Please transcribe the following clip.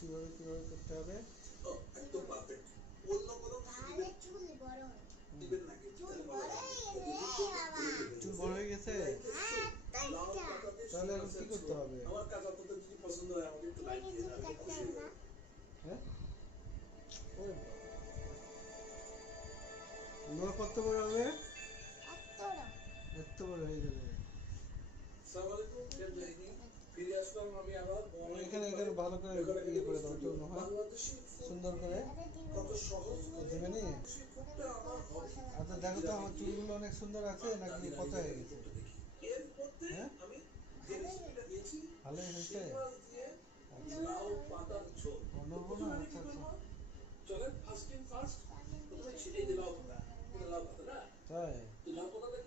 কিভাবে কিভাবে করতে হবে? ও একদম পারফেক্ট। অন্য কোনো তাহলে চুল বড় হয়। দিবেন নাকি? চুল বড় হয়ে গেছে বাবা। চুল বড় হয়ে গেছে? হ্যাঁ, তাই লাউ তো। পাতাতে তাহলে এখন কি করতে হবে? আমার কাজ আপনাদের যদি পছন্দ হয় আমাকে একটু লাইক তুমি দিয়ে চুল দেন, আমি কাটতে খুশি হবে হব। না? হ্যাঁ? ওরে বাবা। নোয়া কত বড় হবে? এতটা। এত বড় হয়ে যাবে। আসসালামু আলাইকুম, কেমন জানি? ফিরে আসলাম আমি আবার এখানে এখানে ভালো করে ইয়ে করে দাও তো নোহা, বাংলাদেশি সুন্দর করে। কত সহজ দেবে নি? ফুডটা আমার হবি। আচ্ছা দেখো তো আমার চুলগুলো অনেক সুন্দর আছে নাকি পচা হয়ে গেছে? এর মধ্যে হ্যাঁ? আমি যে রেসিপিটা দিয়েছি ভালোই হয়েছে? শিং মাছ দিয়ে লাউ পাতার ঝোল। অন্যরকম না? আচ্ছা আচ্ছা। চলেন ফার্স্ট ইন ফার্স্ট, প্রথমে ছিটিয়ে দিই লাউ পাতা। লাউ পাতা না? তাই? তো লাউ পাতাটা